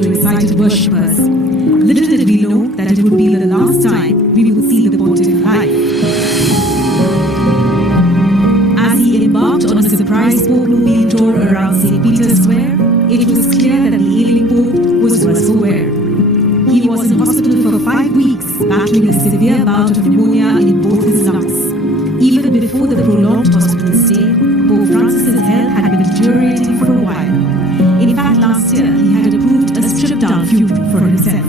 to excited worshippers. Little did we know that it would be the last time we would see the pontiff live. As he embarked on a surprise Pope-mobile tour around St. Peter's Square, it was clear that the ailing Pope was worse for wear. He was in hospital for 5 weeks, battling a severe bout of pneumonia in both his lungs. Even before the prolonged hospital stay, Pope Francis's health had been deteriorating for a while. In fact, last year he had approved a stripped-down funeral for himself.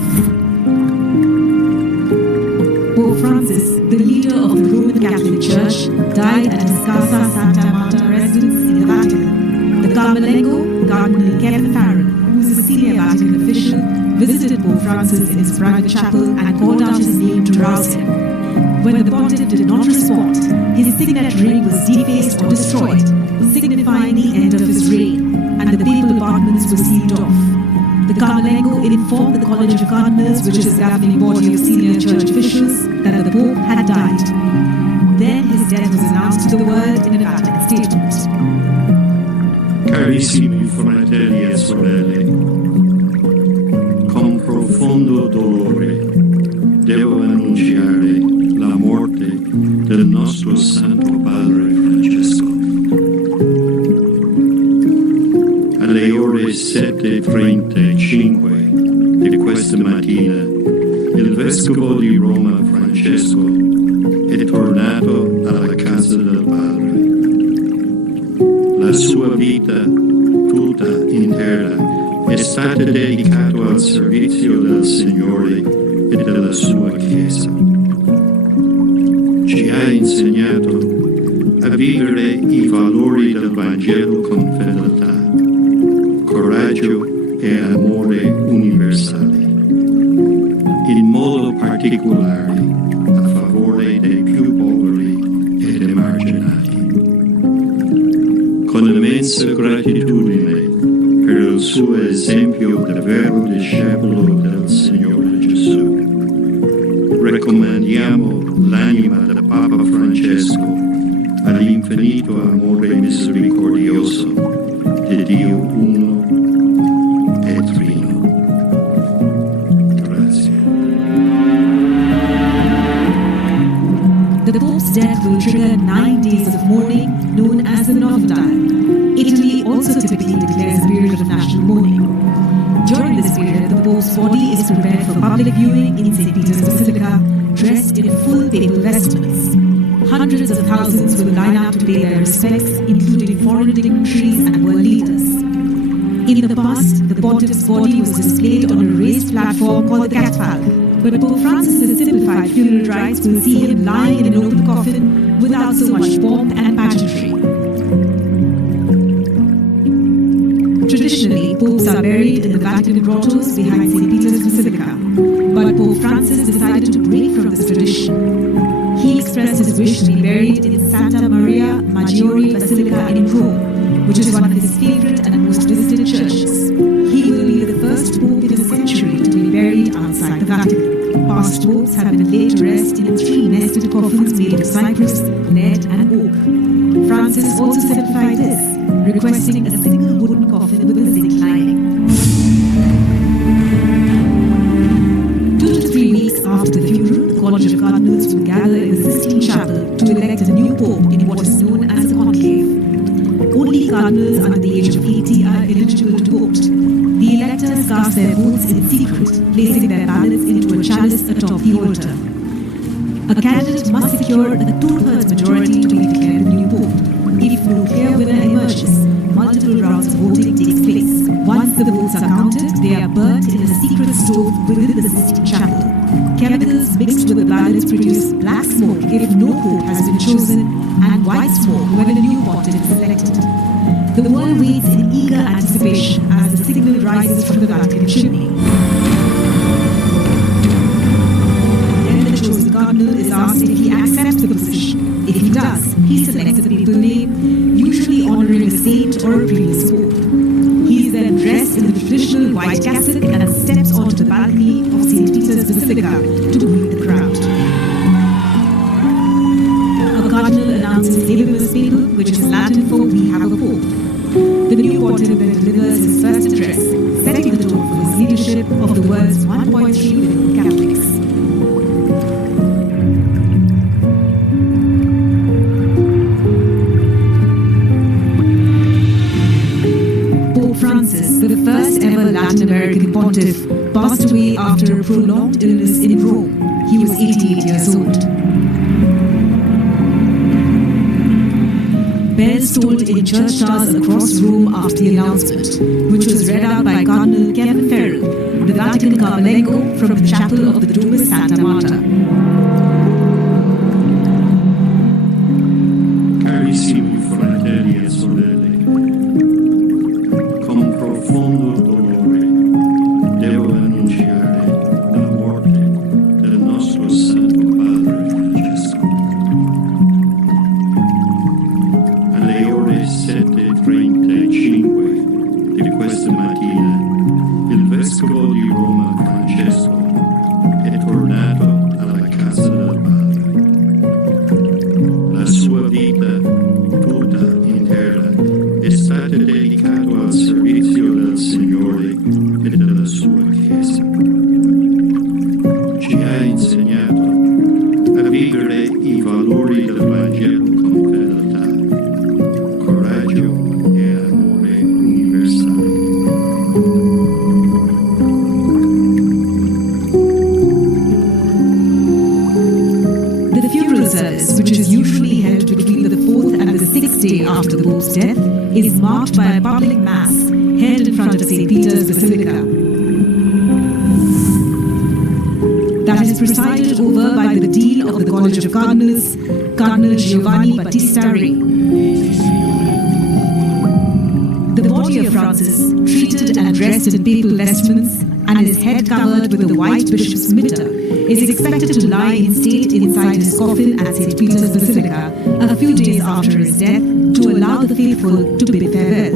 Pope Francis, the leader of the Roman Catholic Church, died at his Casa Santa Marta residence in the Vatican. The Carmelengo, Cardinal Kevin Farrell, who is a senior Vatican official, visited Pope Francis in his private chapel and called out his name to rouse him. When the pontiff did not respond, his signet ring was defaced or destroyed, signifying the end of his reign, and the papal apartments were sealed off. The Carmelengo informed the College of Cardinals, which is the governing body of senior church officials, that the Pope had died. Then his death was announced to the world in a Vatican statement. Carissimi fratelli e sorelle, con profondo dolore devo annunciare la morte del nostro Santo Padre Francesco. Alle ore 7:35 di questa mattina, il Vescovo di Roma Francesco è tornato alla casa del Padre. La sua vita tutta intera è stata dedicata al servizio del Signore e della sua Chiesa. Ci ha insegnato a vivere i valori del Vangelo con fedeltà, coraggio e amore universali, in modo particolare a favore dei più poveri ed emarginati. Con immensa gratitudine per il suo esempio di vero discepolo del Signore Gesù, raccomandiamo l'anima del Papa Francesco all'infinito amore misericordioso di Dio uno e trino. Grazie. The Pope's death will trigger 9 days of mourning, known as the Novodial. Italy also typically declares a period of national mourning. During this period, the Pope's body is prepared for public viewing in St. Peter's Basilica, dressed in full papal vestments. Hundreds of thousands will line up to pay their respects, including foreign dignitaries and world leaders. In the past, the pontiff's body was displayed on a raised platform called the catafalque, but Pope Francis's simplified funeral rites will see him lying in an open coffin without so much pomp and pageantry. Traditionally, popes are buried in the Vatican grottos behind St. Peter's Basilica, but Pope Francis decided to break from this tradition. He expressed his wish to be buried in Santa Maria Maggiore Basilica in Rome, which is one of his favorite and most visited churches. He will be the first pope in a century to be buried outside the Vatican. Past popes have been laid to rest in 3 nested coffins made of cypress, lead and oak. Francis also simplified this, requesting a single wooden coffin with a zinc lining. 2 to 3 weeks after the funeral, the College of Cardinals will gather in the Sistine Chapel to elect a new pope in what is known as a conclave. Only cardinals under the age of 80 are eligible to vote. The electors cast their votes in secret, placing their ballots into a chalice atop the altar. A candidate must secure a 2/3 majority to be declared the new pope. If no clear winner emerges, multiple rounds of voting takes place. Once the votes are counted, they are burnt in a secret stove within the Sistine Chapel. Chemicals mixed with the ballots produce black smoke if no pope has been chosen, and white smoke when a new pontiff is selected. The world waits in eager anticipation as the signal rises from the Vatican chimney. Then the chosen cardinal is asked if he accepts the position. If he does, he selects a papal name, usually honoring a saint or a previous pope. He is then dressed in the traditional white cassock and steps onto the balcony of St. Peter's Basilica to greet the crowd. A cardinal announces Habemus Papal, which is Latin for "we have a pope." The new pontiff then delivers his first address, setting the tone for his leadership the world's 1.3 billion Catholics. Pope Francis, the first ever Latin American pontiff, passed away after a prolonged illness in Rome. He was 88 years old. Bells tolled in church towers across Rome after the announcement, which was read out by Cardinal Kevin Farrell, the Vatican Carmelengo from the chapel of the Domus Santa Marta. Carissimi fratelli e sorelle, con profondo dolore devo annunciare la morte del nostro Santo Padre Francesco. Alle ore 7:35 di questa mattina, il Vescovo di Roma Francesco è tornato alla casa del Padre. La sua vita tutta intera è stata dedicata al servizio del Signore e della sua Chiesa. Ci ha insegnato a vivere i valori del Vangelo con fedeltà, coraggio e amore universale. The funeral service, which is usually held between the 4th and the 6th day after the Pope's death, is marked by a public mass held in front of St. Peter's Basilica. That is presided over by the Dean of the College of Cardinals, Cardinal Giovanni Battista Re. The body of Francis, treated and dressed in papal vestments and his head covered with a white bishop's mitre, is expected to lie in state inside his coffin at St. Peter's Basilica a few days after his death to allow the faithful to bid farewell.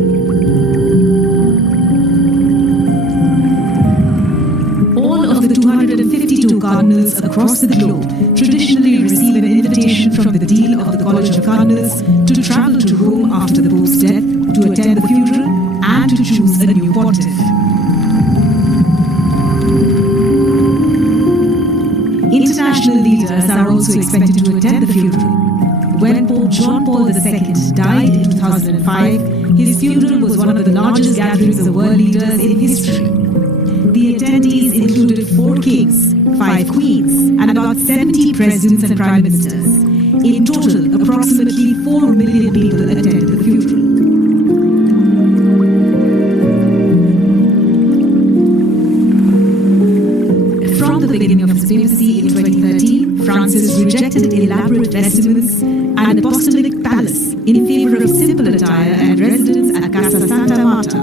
All of the 252 cardinals across the globe traditionally receive an invitation from the Dean of the College of Cardinals to travel to Rome after the Pope's death to attend the funeral and to choose a new pontiff. International leaders are also expected to attend the funeral. When Pope John Paul II died in 2005, his funeral was one of the largest gatherings of world leaders in history. The attendees included 4 kings, 5 queens, and about 70 presidents and prime ministers. In total, approximately 4 million people attended the funeral. From the beginning of his papacy in 2013, Francis rejected elaborate vestments and apostolic palace in favor of simple attire and residence at Casa Santa Marta.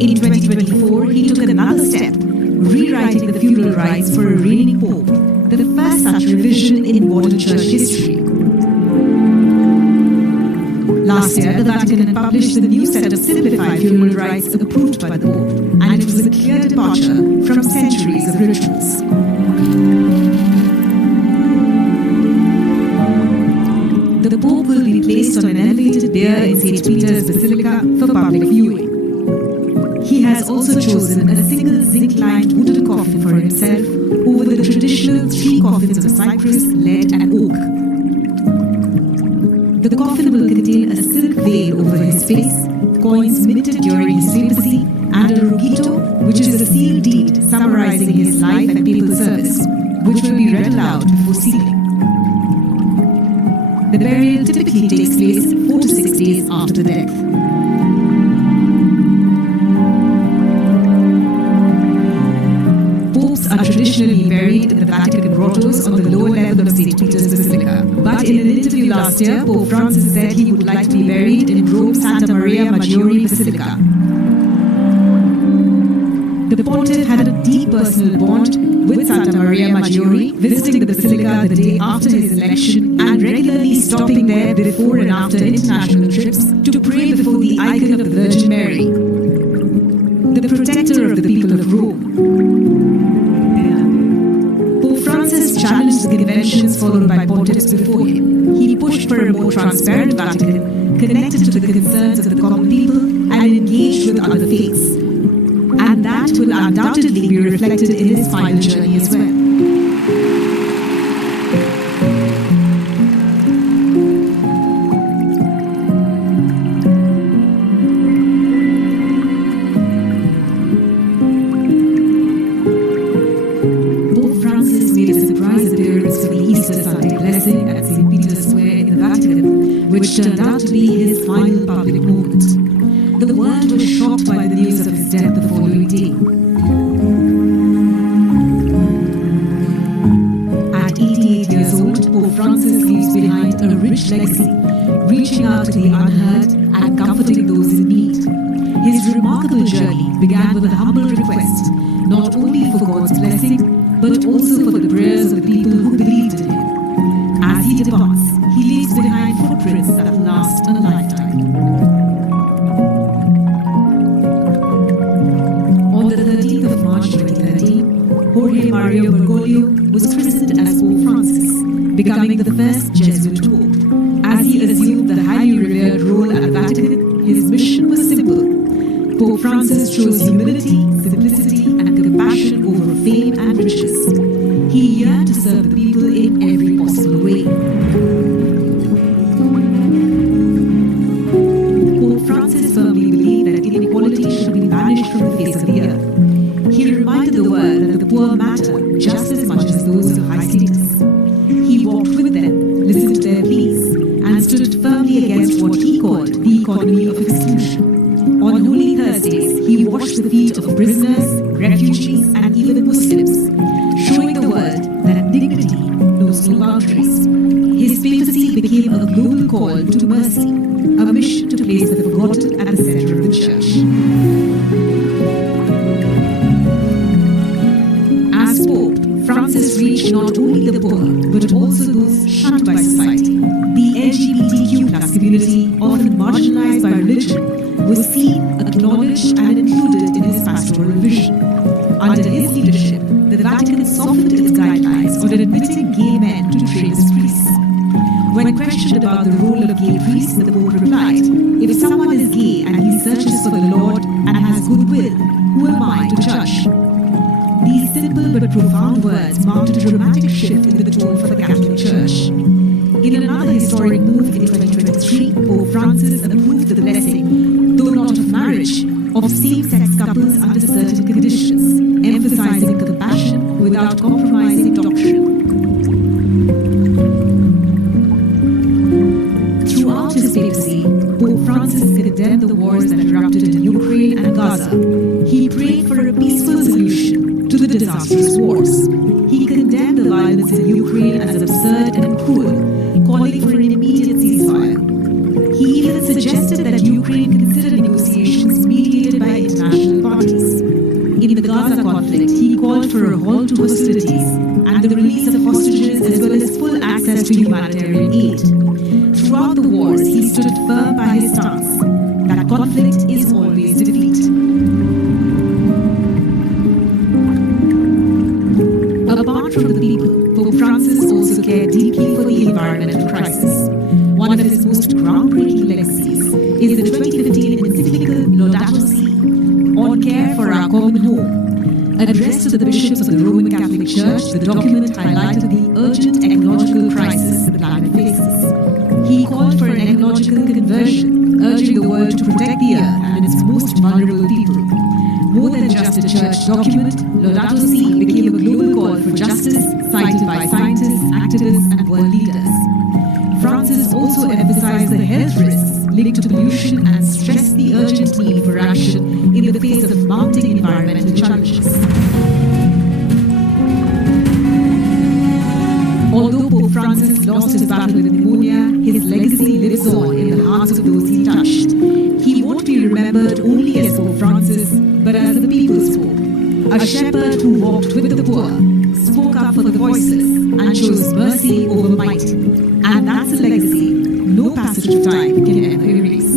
In 2024, he took another step, rewriting the funeral rites for a reigning pope, the first such revision in modern church history. Last year, the Vatican published the new set of simplified funeral rites approved by the Pope, and it was a clear departure from centuries of rituals. The Pope will be placed on an elevated bier in St. Peter's Basilica for public viewing. He has also chosen a single zinc-lined wooden coffin for himself over the traditional 3 coffins of cypress, lead and oak. The coffin will contain a silk veil over his face, coins minted during his papacy, and a rugito, which is a sealed deed summarizing his life and papal service, which will be read aloud before sealing. The burial typically takes place 4 to 6 days after the death. Popes are traditionally buried in the Vatican grottos on the lower level of St. Peter's Basilica. But in an interview last year, Pope Francis said he would like to be buried in Rome's Santa Maria Maggiore Basilica. The pontiff had a deep personal bond with Santa Maria Maggiore, visiting the Basilica the day after his election and regularly stopping there before and after international trips to pray before the icon of the Virgin Mary, the protector of the people of Rome. Pope Francis challenged the conventions followed by pontiffs before him. He pushed for a more transparent Vatican, connected to the concerns of the common people and engaged with other faiths. And and that will undoubtedly be reflected in his final journey as well. Pope Francis made a surprise appearance for the Easter Sunday blessing at St. Peter's Square in the Vatican, which turned out to be his final public moment. The world was shocked by the news of his death the following day. At 88 years old, Pope Francis leaves behind a rich legacy, reaching out to the unheard and comforting those in need. His remarkable journey began with a humble request, not only for God's blessing, but also for the prayers of the people who believed in him. As he departs, he leaves behind footprints that last a lifetime. On the 13th of March 2013, Jorge Mario Bergoglio was christened as Pope Francis, becoming the first Jesuit Pope. As he assumed the highly revered role at the Vatican, his mission was simple. Pope Francis chose humility, simplicity, and compassion over fame and riches. He yearned to serve the people in every possible way. Pope Francis firmly believed that inequality should be banished from the face of the earth. He reminded the world that the poor matter just as much as those of high status. He walked with them, listened to their pleas, and stood firmly against what he called the economy of exclusion. On Holy Thursdays, he washed the feet of prisoners, refugees, and even Muslims, showing the world that dignity knows no boundaries. His papacy became a global call to mercy, a mission to place the forgotten at the center of the Church. As Pope, Francis reached not only the poor, but also those shunned by society. The LGBTQ+ community, often marginalized by religion, was seen, acknowledged, and included in his pastoral vision. Under his leadership, the Vatican softened its guidelines on admitting gay men to train as priests. When questioned about the role of gay priests, the Pope replied, "If someone is gay and he searches for the Lord and has goodwill, who am I to judge?" These simple but profound words marked a dramatic shift in the tone for the Catholic Church. In another historic move in 2023, Pope Francis approved the blessing, though not of marriage, of same-sex couples under certain conditions, emphasizing compassion without compromising doctrine. Throughout his papacy, Pope Francis condemned the wars that erupted in Ukraine and Gaza. He prayed for a peaceful solution to the disastrous wars. He condemned the violence in Ukraine as absurd and cruel, calling for an immediate ceasefire. He even suggested that Ukraine consider negotiations mediated by international parties. In the Gaza conflict, he called for a halt to hostilities and the release of hostages as well as full access to humanitarian aid. Throughout the wars, he stood firm by his stance that conflict is always defeat. Apart from the people, Pope Francis also cared deeply for the environmental crisis. One of his most groundbreaking legacies is the 2015 encyclical Laudato Si, on care for our common home. Addressed to the bishops of the Roman Catholic Church, the document highlighted the urgent ecological crisis the planet faces. He called for an ecological conversion, urging the world to protect the earth and its most vulnerable people. More than just a church document, Laudato Si became a global call for justice, cited by scientists, activists, and world leaders. Francis also emphasized the health risks linked to pollution and stressed the urgent need for action in the face of mounting environmental challenges. Although Pope Francis lost his battle with pneumonia, his legacy lives on in the hearts of those he touched. He won't be remembered only as Pope Francis, but as the people's Pope, a shepherd who walked with the poor, spoke up for the voiceless, and chose mercy over might. And that's a legacy no passage of time can ever erase.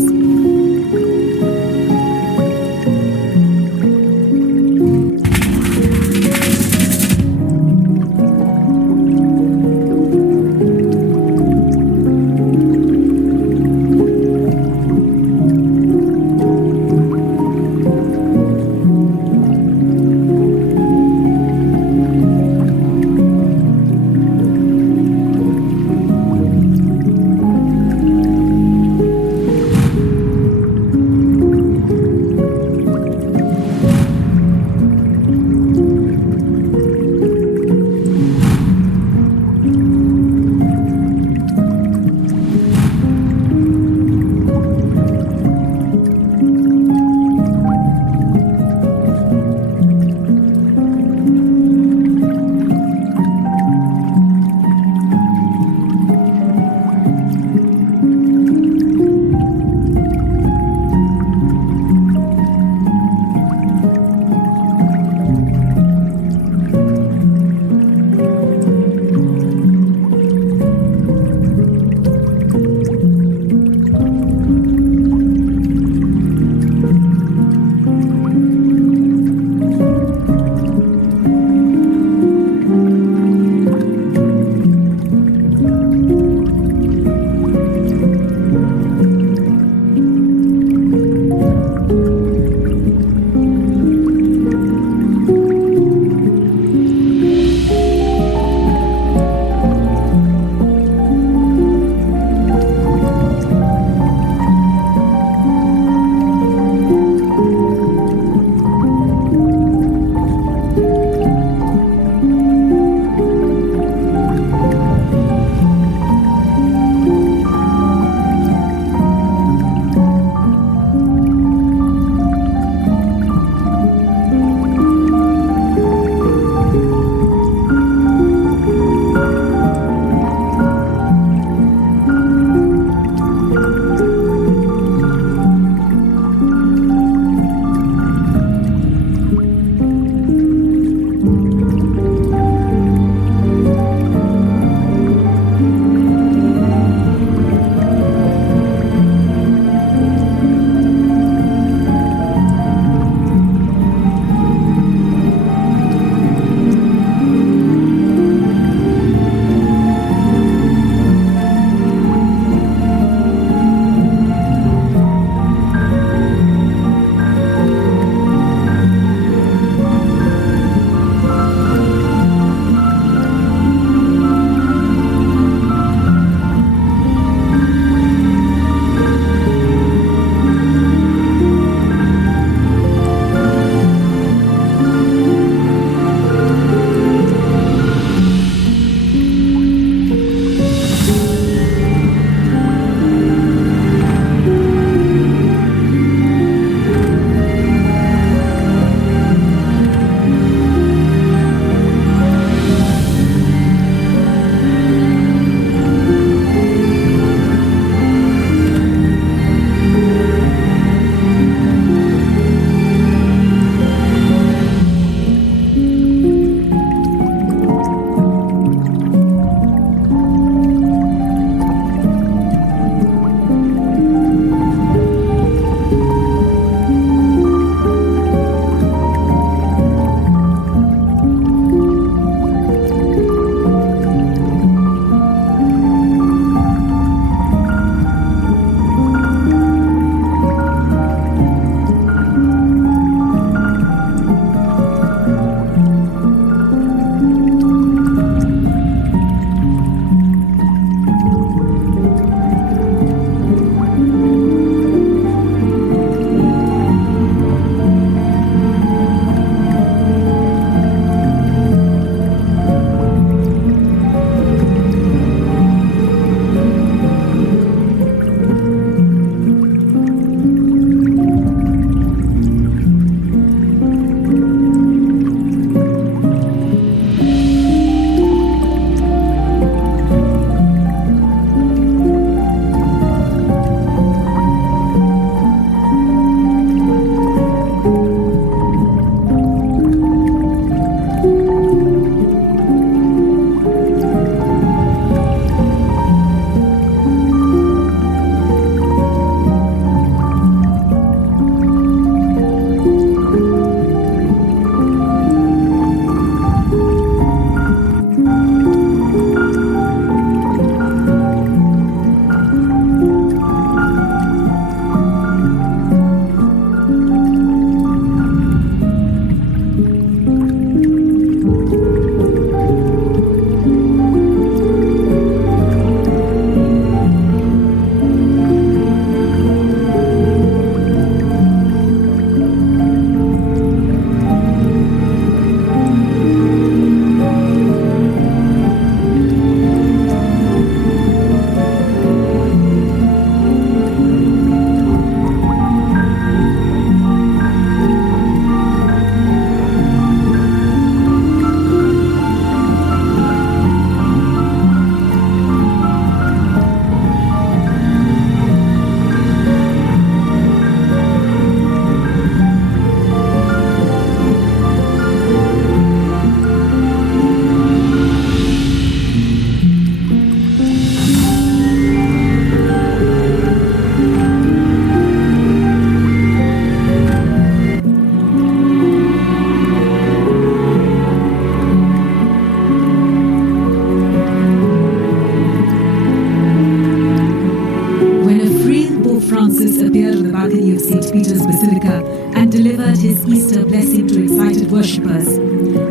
newspapers.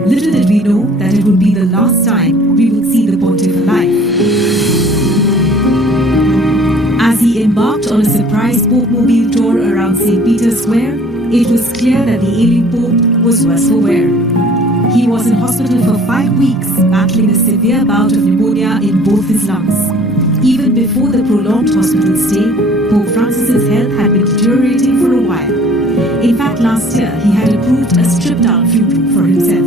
Little did we know that it would be the last time we would see the pontiff alive. As he embarked on a surprise Pope-mobile tour around St. Peter's Square, it was clear that the ailing Pope was worse for wear. He was in hospital for 5 weeks, battling a severe bout of pneumonia in both his lungs. Even before the prolonged hospital stay, Pope Francis's health had been deteriorating for a while. In fact, last year he had approved a stripped-down funeral for himself.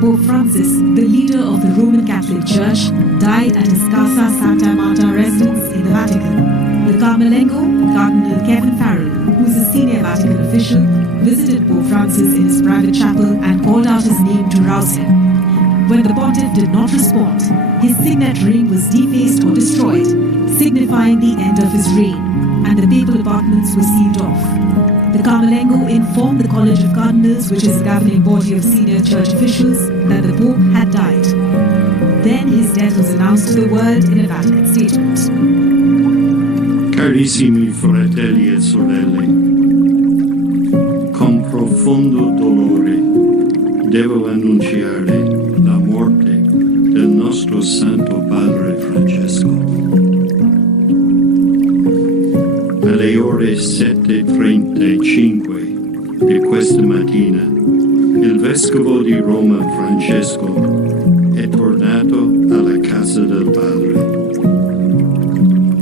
Pope Francis, the leader of the Roman Catholic Church, died at his Casa Santa Marta residence in the Vatican. The Carmelengo, Cardinal Kevin Farrell, who is a senior Vatican official, visited Pope Francis in his private chapel and called out his name to rouse him. When the pontiff did not respond, his signet ring was defaced or destroyed, signifying the end of his reign, and the papal apartments were sealed off. The Carmelengo informed the College of Cardinals, which is the governing body of senior church officials, that the Pope had died. Then his death was announced to the world in a Vatican statement. Carissimi fratelli e sorelle, con profondo dolore devo annunciare la morte del nostro Santo Padre Francesco. Alle ore 7:35 di questa mattina, il Vescovo di Roma Francesco è tornato alla casa del Padre.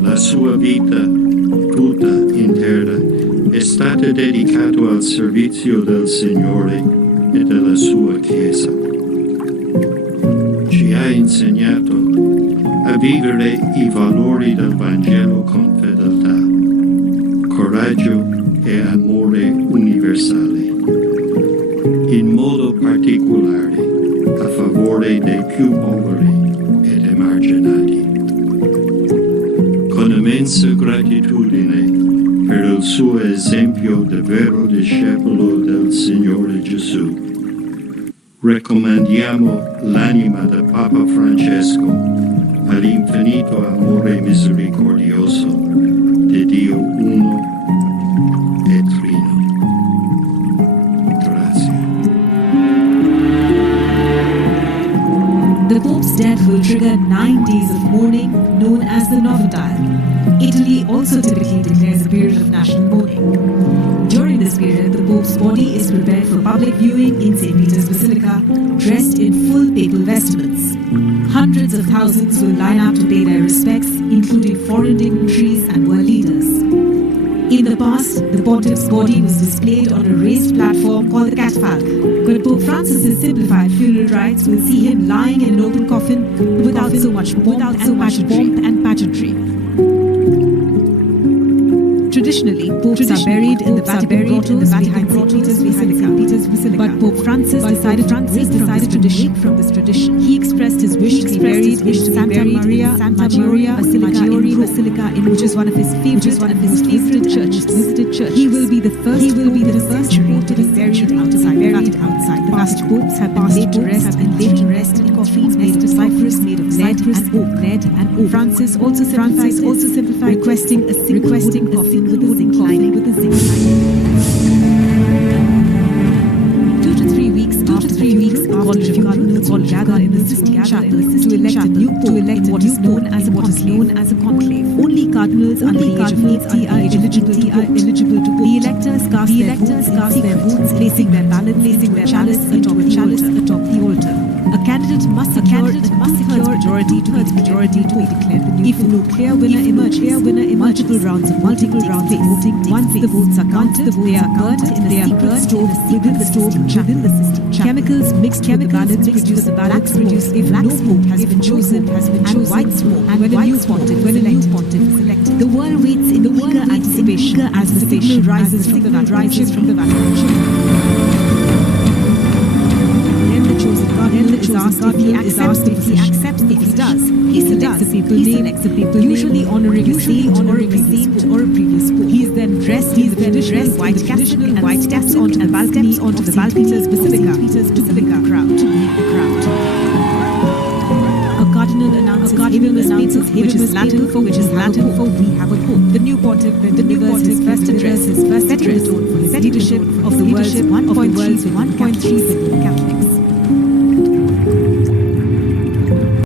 La sua vita tutta intera è stata dedicata al servizio del Signore e della sua Chiesa. Ci ha insegnato a vivere i valori del Vangelo con fedeltà, coraggio e amore universale, in modo particolare a favore dei più poveri ed emarginati. Con immensa gratitudine per il suo esempio di vero discepolo del Signore Gesù, raccomandiamo l'anima del Papa Francesco all'infinito amore misericordioso di Dio uno e trino. Grazie. The Pope's death will trigger 9 days of mourning, known as the Novitile. Italy also typically declares a period of national mourning. During this period, the Pope's body is prepared for public viewing in St. Peter's Basilica, dressed in full papal vestments. Hundreds of thousands will line up to pay their respects, including foreign dignitaries and world leaders. In the past, the pontiff's body was displayed on a raised platform called the catafalque, but Pope Francis's simplified funeral rites will see him lying in an open coffin without so much pomp and pageantry. Traditionally, popes are buried in the Vatican grottos behind St. Peter's Basilica. But Pope Francis decided to break from this tradition. He expressed his wish to be buried in Santa Maria Basilica, which is one of his favorite visited churches. He will be the first century to be buried outside. The past popes have been laid to rest in coffins made of cypress, lead and oak. Francis also simplified, requesting a coffin with a zinc lining. 2 to 3 weeks after the College of Cardinals will gather in the Sistine Chapel to elect a new pope in what is known as a conclave. Only cardinals under the age of 80 are eligible to vote. The electors cast their votes, placing their chalice atop the altar. A candidate must secure majority to be declared the new. If no clear winner emerges, multiple rounds of voting. Once the votes are counted, they are burnt in a secret stove within the Sistine Chapel. Chemicals mixed with the ballots produce if no pope has been chosen, and white smoke when a new pontiff is elected. The world waits in eager anticipation as the signal rises from the Vatican. Is asked if he accepts. If he does, he selects a papal name, usually honoring a saint or a previous pope. He is then dressed in the traditional white cassock and steps onto the balcony of St. Peter's Basilica to meet the crowd. A cardinal announces which is Latin for we have a pope. The new pontiff then delivers his first address, setting the leadership of the world's 1.3 Catholic